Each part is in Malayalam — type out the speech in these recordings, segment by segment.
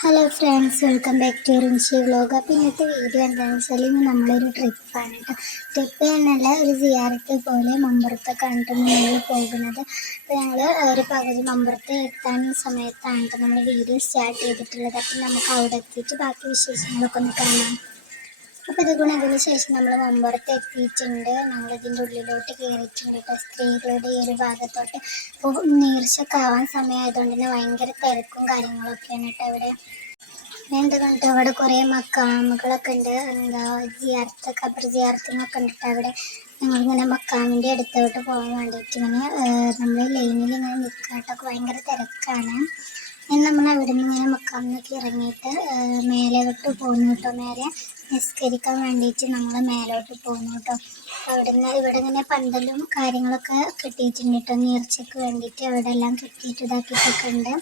Hello friends welcome back to Rinshi vlog അപ്പോൾ ഇന്നത്തെ വീഡിയോ എന്താണെന്ന് വെച്ചാൽ ഇന്ന് നമ്മളൊരു ട്രിപ്പാണ് കേട്ടോ ട്രിപ്പ് എന്നല്ല ഒരു സിയാറത്ത് പോലെ മമ്പുറത്തൊക്കെയാണ് കേട്ടോ നമ്മൾ പോകുന്നത് അപ്പോൾ ഞങ്ങൾ ഒരു പകുതി മമ്പുറത്ത് എത്താൻ സമയത്താണ് കേട്ടോ നമ്മൾ വീഡിയോ സ്റ്റാർട്ട് ചെയ്തിട്ടുള്ളത്. അപ്പം നമുക്ക് അവിടെ എത്തിയിട്ട് ബാക്കി വിശേഷങ്ങളൊക്കെ ഒന്ന് കാണാം. അപ്പോൾ ഇതുകൊണ്ട് അതിന് ശേഷം നമ്മൾ മമ്പുറത്ത് എത്തിയിട്ടുണ്ട്. നമ്മൾ ഇതിന്റെ ഉള്ളിലോട്ട് കയറിയിട്ടുണ്ട് സ്ത്രീകളുടെ ഈ ഒരു ഭാഗത്തോട്ട്. ഇപ്പോൾ നീർച്ചക്കാവാൻ സമയമായതുകൊണ്ട് തന്നെ ഭയങ്കര തിരക്കും കാര്യങ്ങളൊക്കെയാണ് കേട്ടോ ഇവിടെ. എന്തുകൊണ്ട് അവിടെ കുറേ മക്കാമുകളൊക്കെ ഉണ്ട്. എന്താ ജിയാർത്ത് ഖബർ ജിയാർത്തിനൊക്കെ ഉണ്ട് കേട്ടോ അവിടെ. ഞങ്ങളിങ്ങനെ മക്കാമിന്റെ അടുത്തോട്ട് പോകാൻ വേണ്ടിയിട്ട് ഇങ്ങനെ നമ്മൾ ലൈനിൽ ഇങ്ങനെ നിൽക്കാട്ടൊക്കെ ഭയങ്കര തിരക്കാണ്. ഞാൻ നമ്മൾ അവിടെ നിന്ന് ഇങ്ങനെ മക്കാമിനൊക്കെ ഇറങ്ങിയിട്ട് മേലോട്ട് പോകുന്നു കേട്ടോ മേലെ നിസ്കരിക്കാൻ വേണ്ടിയിട്ട് നമ്മൾ മേലോട്ട് പോകുന്നു കേട്ടോ അവിടെ നിന്ന് ഇവിടെ ഇങ്ങനെ പന്തലും കാര്യങ്ങളൊക്കെ കെട്ടിയിട്ടുണ്ട് കേട്ടോ നേർച്ചയ്ക്ക് വേണ്ടിയിട്ട് അവിടെ എല്ലാം കെട്ടിയിട്ട് ഇതാക്കിയിട്ടൊക്കെ ഉണ്ട്.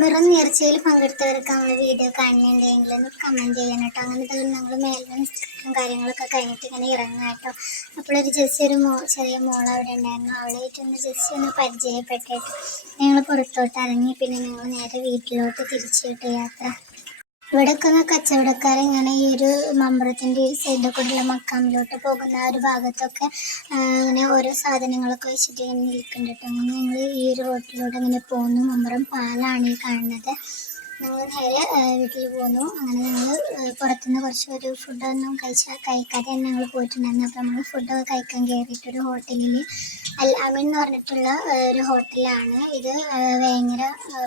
മമ്പറും നേർച്ചയിൽ പങ്കെടുത്തവർക്ക് അങ്ങനെ വീഡിയോ കാണുന്നുണ്ടെങ്കിൽ ഒന്ന് കമന്റ് ചെയ്യണം കേട്ടോ. അങ്ങനെ ഞങ്ങൾ മേലും കാര്യങ്ങളൊക്കെ കഴിഞ്ഞിട്ട് ഇങ്ങനെ ഇറങ്ങാം കേട്ടോ. അപ്പോഴൊരു ജസ്റ്റ് ഒരു മോ ചെറിയ മോൾ അവിടെ ഉണ്ടായിരുന്നു. അവളായിട്ടൊന്ന് ജസ്റ്റ് ഒന്ന് പരിചയപ്പെട്ടിട്ട് ഞങ്ങൾ പുറത്തോട്ട് ഇറങ്ങി പിന്നെ ഞങ്ങൾ നേരെ വീട്ടിലോട്ട് തിരിച്ചു കിട്ടും യാത്ര. ഇവിടെയൊക്കെ കച്ചവടക്കാർ ഇങ്ങനെ ഈ ഒരു മമ്പറത്തിന്റെ സൈഡിൽ കൂടെയുള്ള മക്കാമിലോട്ട് പോകുന്ന ആ ഒരു ഭാഗത്തൊക്കെ ഇങ്ങനെ ഓരോ സാധനങ്ങളൊക്കെ വെച്ചിട്ട് ഇങ്ങനെ നിൽക്കുന്നുണ്ട് അങ്ങനെ ഞങ്ങൾ ഈ ഒരു റോട്ടിലൂടെ ഇങ്ങനെ പോകുന്നു. മമ്പറം പാലാണ് ഈ കാണുന്നത്. ഞങ്ങൾ നേരെ വീട്ടിൽ പോന്നു അങ്ങനെ ഞങ്ങൾ പുറത്തുനിന്ന് കുറച്ച് ഒരു ഫുഡൊന്നും കഴിച്ചാൽ കഴിക്കാതെ തന്നെ ഞങ്ങൾ പോയിട്ടുണ്ടായിരുന്നു അപ്പോൾ നമ്മൾ ഫുഡൊക്കെ കഴിക്കാൻ കയറിയിട്ടൊരു ഹോട്ടലിൽ അൽ അമീൻ എന്ന് പറഞ്ഞിട്ടുള്ള ഒരു ഹോട്ടലാണ്. ഇത് വേങ്ങര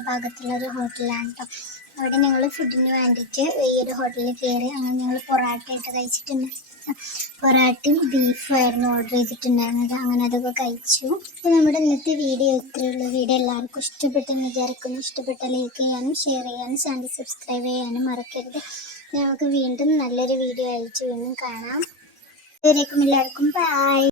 ഭാഗത്തുള്ള ഒരു ഹോട്ടലാണ് കേട്ടോ അവിടെ ഞങ്ങൾ ഫുഡിന് വേണ്ടിയിട്ട് ഈ ഒരു ഹോട്ടലിൽ കയറി അങ്ങനെ ഞങ്ങൾ പൊറാട്ടയായിട്ട് കഴിച്ചിട്ടുണ്ട്. പൊറാട്ടയും ബീഫും ആയിരുന്നു ഓർഡർ ചെയ്തിട്ടുണ്ടായിരുന്നത്. അങ്ങനെ അതൊക്കെ കഴിച്ചു. അപ്പോൾ നമ്മുടെ ഇന്നത്തെ വീഡിയോ ഇത്രയുള്ള വീഡിയോ എല്ലാവർക്കും ഇഷ്ടപ്പെട്ടെന്ന് വിചാരിക്കുന്നു. ഇഷ്ടപ്പെട്ട ലൈക്ക് ചെയ്യാനും ഷെയർ ചെയ്യാനും ചാനൽ സബ്സ്ക്രൈബ് ചെയ്യാനും മറക്കരുത്. നമുക്ക് വീണ്ടും നല്ലൊരു വീഡിയോ അയച്ചു വീണ്ടും കാണാം. ഇതുവരേക്കും എല്ലാവർക്കും ബൈ